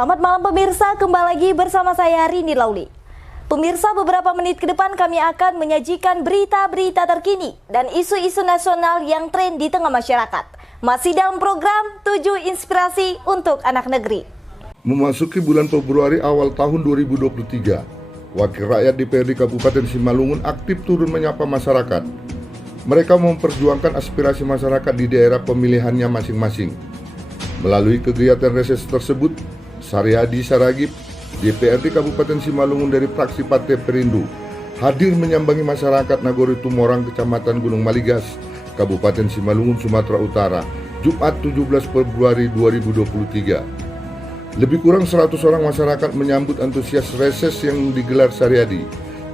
Selamat malam pemirsa, kembali lagi bersama saya Rini Lauli. Pemirsa, beberapa menit ke depan kami akan menyajikan berita-berita terkini dan isu-isu nasional yang tren di tengah masyarakat. Masih dalam program 7 Inspirasi untuk Anak Negeri. Memasuki bulan Februari awal tahun 2023, Wakil Rakyat DPRD Kabupaten Simalungun aktif turun menyapa masyarakat. Mereka memperjuangkan aspirasi masyarakat di daerah pemilihannya masing-masing. Melalui kegiatan reses tersebut, Saryadi Saragip, DPRD Kabupaten Simalungun dari fraksi Partai Perindo, hadir menyambangi masyarakat Nagori Tumorang, Kecamatan Gunung Maligas, Kabupaten Simalungun, Sumatera Utara, Jumat 17 Februari 2023. Lebih kurang 100 orang masyarakat menyambut antusias reses yang digelar Saryadi,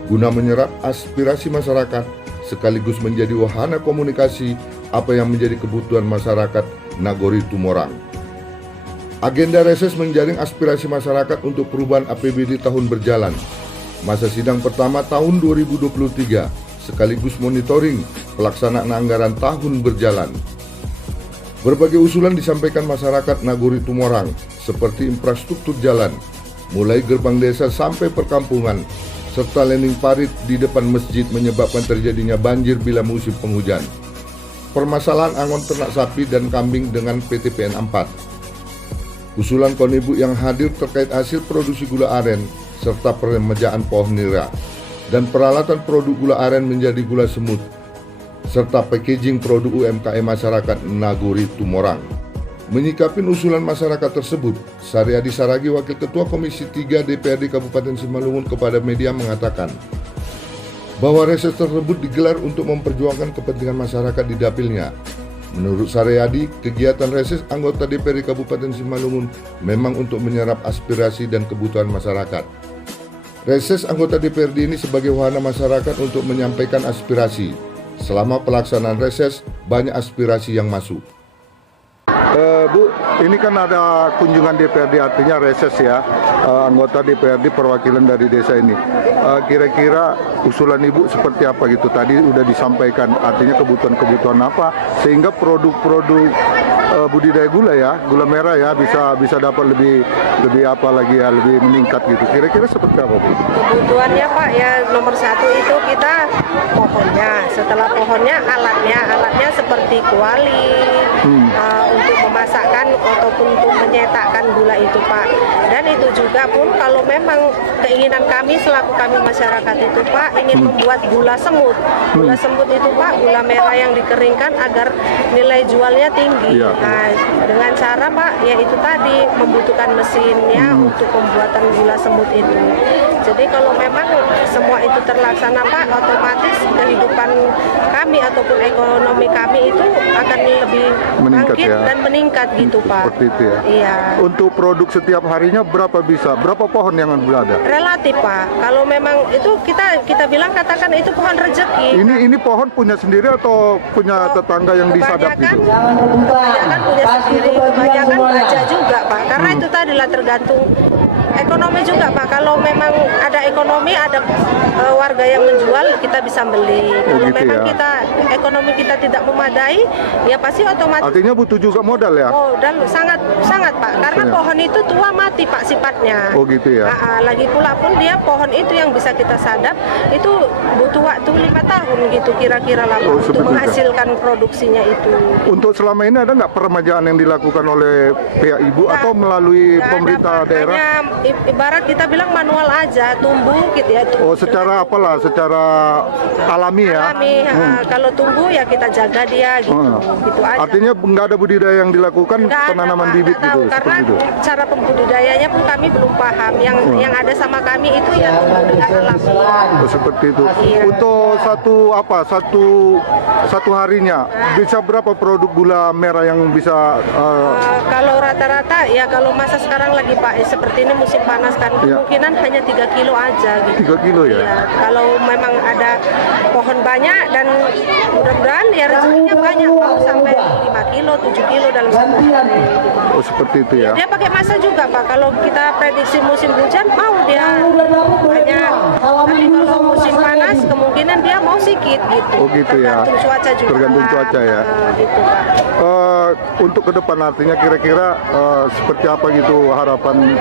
guna menyerap aspirasi masyarakat, sekaligus menjadi wahana komunikasi apa yang menjadi kebutuhan masyarakat Nagori Tumorang. Agenda reses menjaring aspirasi masyarakat untuk perubahan APBD tahun berjalan, masa sidang pertama tahun 2023, sekaligus monitoring pelaksanaan anggaran tahun berjalan. Berbagai usulan disampaikan masyarakat Nagori Tumorang, seperti infrastruktur jalan, mulai gerbang desa sampai perkampungan, serta landing parit di depan masjid menyebabkan terjadinya banjir bila musim penghujan. Permasalahan angon ternak sapi dan kambing dengan PTPN 4. Usulan Konibu yang hadir terkait hasil produksi gula aren serta peremajaan pohon nira dan peralatan produk gula aren menjadi gula semut serta packaging produk UMKM masyarakat Nagori Tumorang. Menyikapi usulan masyarakat tersebut, Saryadi Saragi, Wakil Ketua Komisi 3 DPRD Kabupaten Simalungun, kepada media mengatakan bahwa reses tersebut digelar untuk memperjuangkan kepentingan masyarakat di dapilnya. Menurut Saryadi, kegiatan reses anggota DPRD Kabupaten Simalungun memang untuk menyerap aspirasi dan kebutuhan masyarakat. Reses anggota DPRD ini sebagai wahana masyarakat untuk menyampaikan aspirasi. Selama pelaksanaan reses, banyak aspirasi yang masuk. Bu, ini kan ada kunjungan DPRD, artinya reses ya, anggota DPRD perwakilan dari desa ini. Kira-kira usulan Ibu seperti apa gitu? Tadi udah disampaikan, artinya kebutuhan-kebutuhan apa, sehingga produk-produk budidaya gula ya, gula merah ya, bisa dapat lebih apa lagi ya, lebih meningkat gitu. Kira-kira seperti apa, Bu? Kebutuhannya Pak ya, nomor satu itu kita pohonnya, setelah pohonnya alatnya seperti kuali, untuk memasakkan ataupun untuk menyetakkan gula itu Pak. Dan itu juga pun kalau memang keinginan kami selaku kami masyarakat itu Pak ingin membuat gula semut. Gula semut itu Pak, gula merah yang dikeringkan agar nilai jualnya tinggi. Nah, dengan cara Pak yaitu tadi membutuhkan mesinnya untuk pembuatan gula semut itu. Jadi kalau memang semua itu terlaksana Pak, otomatis kehidupan kami ataupun ekonomi kami itu akan lebih bangkit ya, dan meningkat gitu Pak. Seperti itu ya. Iya. Untuk produk setiap harinya berapa pohon yang berada? Relatif Pak. Kalau memang itu kita bilang katakan itu pohon rezeki. Ini pohon punya sendiri atau punya tetangga yang disadap gitu? Kebanyakan punya sendiri, kebanyakan baca juga Pak. Karena itu tadilah tergantung ekonomi juga Pak. Kalau memang ada ekonomi, ada warga yang menjual, kita bisa beli. Kalau gitu memang ya. ekonomi kita tidak memadai, ya pasti otomatis. Artinya butuh juga modal ya? Modal sangat Pak. Karena pohon itu tua mati Pak sifatnya. Oh gitu ya. Lagi pula pun dia pohon itu yang bisa kita sadap itu butuh waktu 5 tahun gitu kira-kira lah Pak, untuk menghasilkan produksinya itu. Untuk selama ini ada nggak peremajaan yang dilakukan oleh pihak Ibu atau melalui pemerintah daerah? Hanya ibarat kita bilang manual aja, tumbuh gitu ya. Secara apalah, secara alami ya? Alami, kalau tumbuh ya kita jaga dia gitu, gitu aja. Artinya nggak ada budidaya yang dilakukan, penanaman bibit gitu? Karena cara pembudidayanya pun kami belum paham. Yang ada sama kami itu ya tumbuh dengan alami. Seperti itu. Iya. Untuk satu harinya bisa berapa produk gula merah yang bisa? Kalau rata-rata ya kalau masa sekarang lagi Pak seperti ini musim panas kan kemungkinan hanya 3 kilo aja gitu. 3 kilo ya? Iya. Kalau memang ada pohon banyak dan mudah-mudahan ya rezekinya banyak, mau sampai 5 kilo, 7 kilo dalam satu hari. Oh seperti itu ya. Dia pakai masa juga Pak, kalau kita prediksi musim hujan mau dia banyak, tapi kalau musim panas kemungkinan dia mau sedikit gitu. Oh gitu ya. Tergantung cuaca juga. Tergantung cuaca ya. Gitu Pak. Untuk ke depan artinya kira-kira seperti apa gitu harapan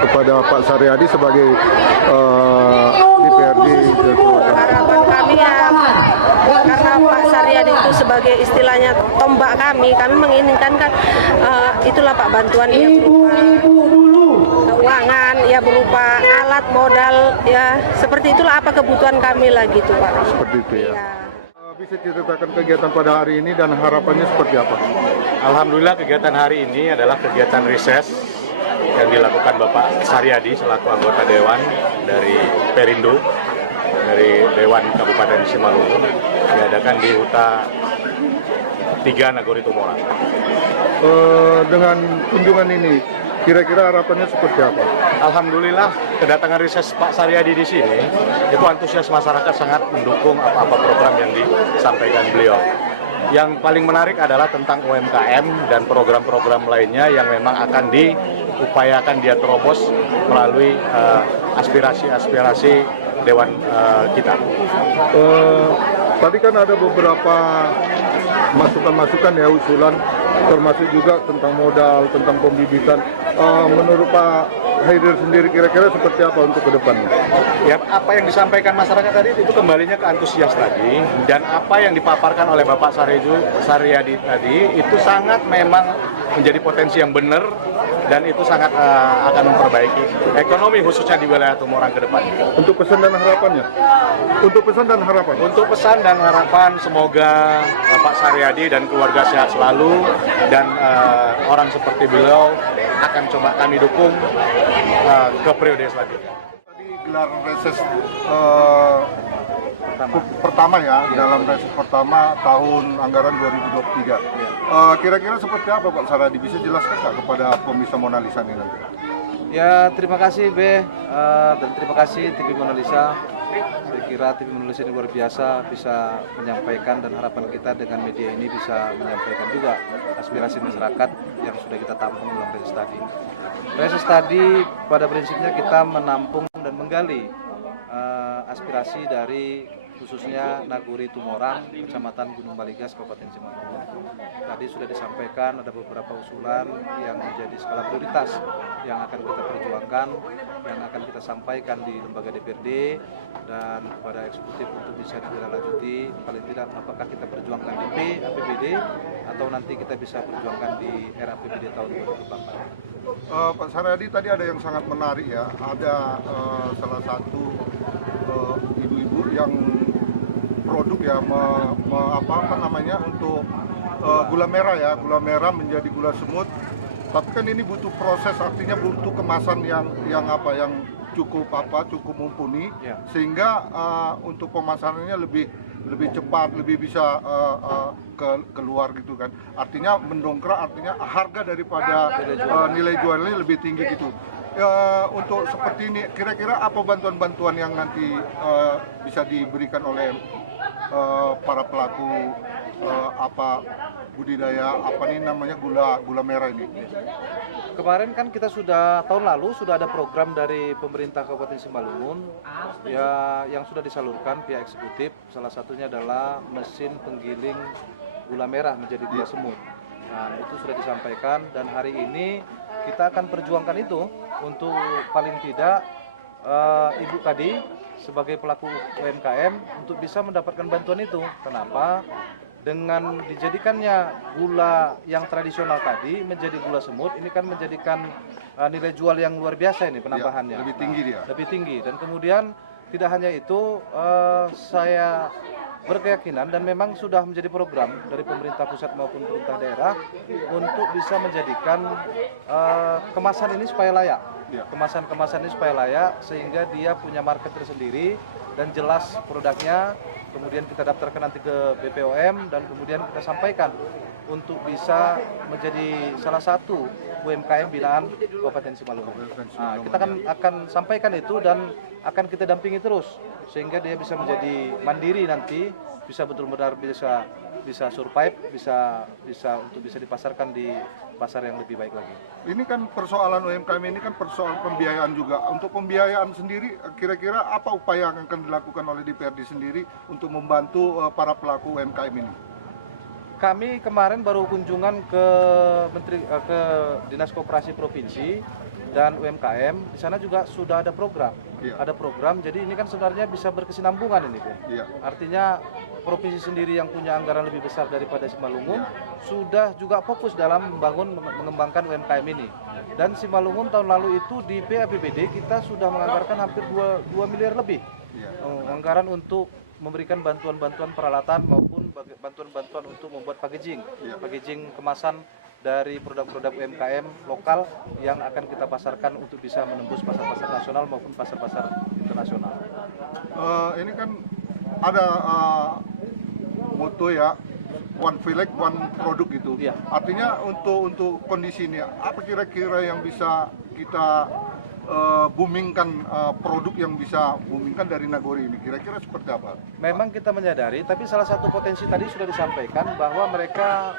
kepada Pak Saryadi sebagai DPRD? Harapan kami ya, karena Pak Saryadi itu sebagai istilahnya tombak kami menginginkan kan itulah Pak, bantuan ya berupa keuangan, ya berupa alat modal, ya seperti itulah apa kebutuhan kami lah gitu Pak. Seperti itu ya. Iya. Bisa ceritakan kegiatan pada hari ini dan harapannya seperti apa? Alhamdulillah kegiatan hari ini adalah kegiatan rises yang dilakukan Bapak Saryadi selaku anggota Dewan dari Perindo, dari Dewan Kabupaten Simalungun, diadakan di Huta 3 Nagori Tumorang. Dengan kunjungan ini, kira-kira harapannya seperti apa? Alhamdulillah kedatangan rises Pak Saryadi di sini, itu antusias masyarakat sangat mendukung apa-apa program yang disampaikan beliau. Yang paling menarik adalah tentang UMKM dan program-program lainnya yang memang akan diupayakan dia terobos melalui aspirasi-aspirasi Dewan kita. Tadi kan ada beberapa masukan-masukan ya, usulan, termasuk juga tentang modal, tentang pembibitan. Menurut Pak Haidir sendiri kira-kira seperti apa untuk ke depannya? Ya, apa yang disampaikan masyarakat tadi itu kembalinya ke antusias tadi, dan apa yang dipaparkan oleh Bapak Saryadi tadi itu sangat memang menjadi potensi yang benar, dan itu sangat akan memperbaiki ekonomi khususnya di wilayah Tumorang ke depan. Untuk pesan dan harapannya? Untuk pesan dan harapan? Untuk pesan dan harapan semoga Bapak Saryadi dan keluarga sehat selalu, dan orang seperti beliau akan coba kami dukung ke periode selanjutnya. Tadi gelar reses pertama ya, dalam reses pertama tahun anggaran 2023. Kira-kira seperti apa Pak Saryadi, bisa jelaskan nggak kepada pemirsa Mona Lisa ini nanti? Ya, terima kasih dan terima kasih TV Mona Lisa. Saya kira TV Mona Lisa ini luar biasa bisa menyampaikan, dan harapan kita dengan media ini bisa menyampaikan juga aspirasi masyarakat yang sudah kita tampung dalam reses tadi. Reses tadi pada prinsipnya kita menampung dan menggali aspirasi dari khususnya Nagori Tumorang, Kecamatan Gunung Baligas, Kabupaten Simalungun. Tadi sudah disampaikan ada beberapa usulan yang menjadi skala prioritas yang akan kita perjuangkan, yang akan kita sampaikan di lembaga DPRD dan kepada eksekutif untuk bisa ditindaklanjuti. Paling tidak apakah kita perjuangkan di APBD atau nanti kita bisa perjuangkan di RAPBD tahun 2024. Pak Saryadi, tadi ada yang sangat menarik ya, ada salah satu ibu-ibu yang produk ya apa namanya untuk gula merah ya, gula merah menjadi gula semut. Tapi kan ini butuh proses, artinya butuh kemasan yang cukup mumpuni ya. Sehingga untuk pemasarannya lebih cepat, lebih bisa keluar gitu kan. Artinya mendongkrak, artinya harga daripada nilai jualnya lebih tinggi gitu. Untuk seperti ini, kira-kira apa bantuan-bantuan yang nanti bisa diberikan oleh para pelaku budidaya gula merah ini? Kemarin kan kita tahun lalu sudah ada program dari pemerintah Kabupaten Simalungun ya, yang sudah disalurkan pihak eksekutif. Salah satunya adalah mesin penggiling gula merah menjadi gula semut. Nah, itu sudah disampaikan, dan hari ini kita akan perjuangkan itu untuk paling tidak ibu tadi sebagai pelaku UMKM untuk bisa mendapatkan bantuan itu. Kenapa? Dengan dijadikannya gula yang tradisional tadi menjadi gula semut, ini kan menjadikan nilai jual yang luar biasa ini penambahannya. Ya, lebih tinggi dia. Lebih tinggi, dan kemudian tidak hanya itu, saya berkeyakinan dan memang sudah menjadi program dari pemerintah pusat maupun pemerintah daerah untuk bisa menjadikan kemasan ini supaya layak. Kemasan-kemasan ini supaya layak sehingga dia punya market tersendiri dan jelas produknya. Kemudian kita daftarkan nanti ke BPOM dan kemudian kita sampaikan untuk bisa menjadi salah satu UMKM binaan Kabupaten Simalungun. Nah, kita akan sampaikan itu dan akan kita dampingi terus sehingga dia bisa menjadi mandiri nanti, bisa betul-betul bisa survive, bisa dipasarkan di pasar yang lebih baik lagi. Ini kan persoalan UMKM ini kan persoalan pembiayaan juga. Untuk pembiayaan sendiri, kira-kira apa upaya yang akan dilakukan oleh DPRD sendiri untuk membantu para pelaku UMKM ini? Kami kemarin baru kunjungan ke Dinas Koperasi Provinsi dan UMKM. Di sana juga sudah ada program. Iya. Ada program, jadi ini kan sebenarnya bisa berkesinambungan ini, Pak. Iya. Artinya provinsi sendiri yang punya anggaran lebih besar daripada Simalungun sudah juga fokus dalam mengembangkan UMKM ini. Dan Simalungun tahun lalu itu di PAPBD kita sudah menganggarkan hampir 2 miliar lebih. Iya. Anggaran untuk memberikan bantuan-bantuan peralatan maupun bantuan-bantuan untuk membuat packaging, packaging kemasan dari produk-produk UMKM lokal yang akan kita pasarkan untuk bisa menembus pasar-pasar nasional maupun pasar-pasar internasional. Ini kan ada moto ya, one village, one product gitu. Iya. Artinya untuk kondisi ini, apa kira-kira yang bisa kita boomingkan, produk yang bisa boomingkan dari Nagori ini? Kira-kira seperti apa? Memang kita menyadari, tapi salah satu potensi tadi sudah disampaikan bahwa mereka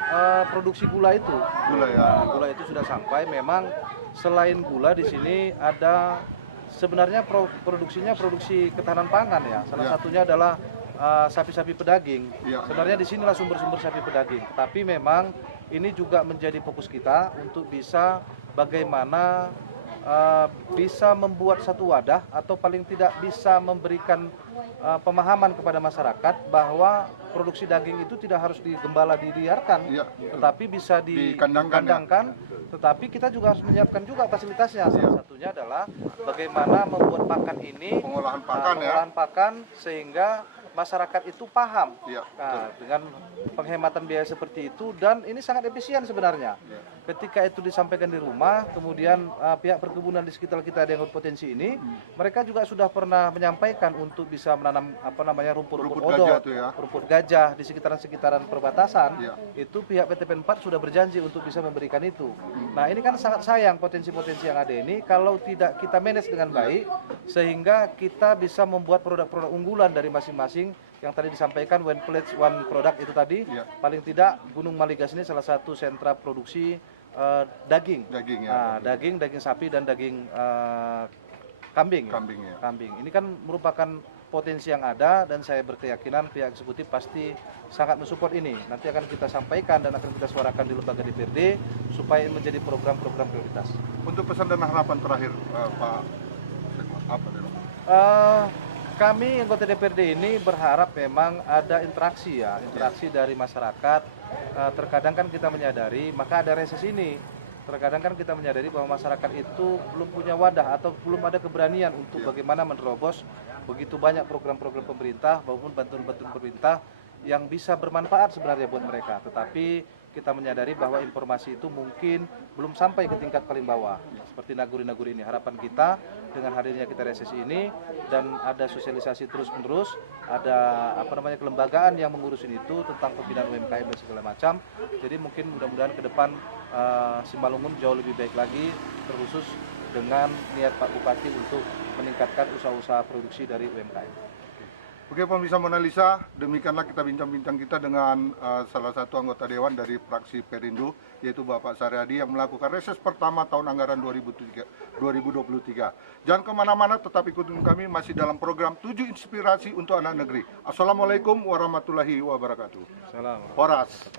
produksi gula itu. Gula ya. Nah, gula itu sudah sampai. Memang selain gula di sini ada sebenarnya produksinya produksi ketahanan pangan ya. Salah Ya. satunya adalah sapi-sapi pedaging. Ya. Sebenarnya di sinilah sumber-sumber sapi pedaging. Tapi memang ini juga menjadi fokus kita untuk bisa bagaimana bisa membuat satu wadah atau paling tidak bisa memberikan pemahaman kepada masyarakat bahwa produksi daging itu tidak harus digembala diliarkan, Iya. tetapi bisa dikandangkan. Tetapi kita juga harus menyiapkan juga fasilitasnya. Salah satunya adalah bagaimana membuat pakan ini Pengolahan pakan ya. pengolahan pakan sehingga masyarakat itu paham. Iya, Nah, dengan penghematan biaya seperti itu dan ini sangat efisien sebenarnya. Iya. Ketika itu disampaikan di rumah, kemudian pihak perkebunan di sekitar kita yang berpotensi ini, mereka juga sudah pernah menyampaikan untuk bisa menanam rumput-rumput Rumput gajah odot, tuh ya. rumput gajah di sekitaran perbatasan. Iya. Itu pihak PTP 4 sudah berjanji untuk bisa memberikan itu. Nah, ini kan sangat sayang potensi-potensi yang ada ini kalau tidak kita manage dengan baik sehingga kita bisa membuat produk-produk unggulan dari masing-masing yang tadi disampaikan one pledge one product itu tadi. Iya. Paling tidak Gunung Maligas ini salah satu sentra produksi daging. Daging ya. Nah, daging sapi dan daging kambing. Kambing ya. Kambing. Ini kan merupakan potensi yang ada dan saya berkeyakinan pihak eksekutif pasti sangat mensupport ini. Nanti akan kita sampaikan dan akan kita suarakan di lembaga DPRD supaya menjadi program-program prioritas. Untuk pesan dan harapan terakhir, Pak Sekma, apa deh? Kami anggota DPRD ini berharap memang ada interaksi dari masyarakat. Terkadang kan kita menyadari, maka ada reses ini. Terkadang kan kita menyadari bahwa masyarakat itu belum punya wadah atau belum ada keberanian untuk bagaimana menerobos begitu banyak program-program pemerintah maupun bantuan-bantuan pemerintah yang bisa bermanfaat sebenarnya buat mereka. Tetapi kita menyadari bahwa informasi itu mungkin belum sampai ke tingkat paling bawah. Seperti Nagori-Nagori ini. Harapan kita dengan hadirnya kita reses ini dan ada sosialisasi terus-menerus, ada kelembagaan yang mengurusin itu tentang pembinaan UMKM dan segala macam. Jadi mungkin mudah-mudahan ke depan Simalungun jauh lebih baik lagi, terkhusus dengan niat Pak Bupati untuk meningkatkan usaha-usaha produksi dari UMKM. Oke, pemirsa Mona Lisa, demikianlah kita bincang-bincang kita dengan salah satu anggota Dewan dari fraksi Perindo, yaitu Bapak Saryadi yang melakukan reses pertama tahun anggaran 2023. Jangan kemana-mana, tetap ikutin kami masih dalam program 7 Inspirasi untuk Anak Negeri. Assalamualaikum warahmatullahi wabarakatuh. Salam. Horas.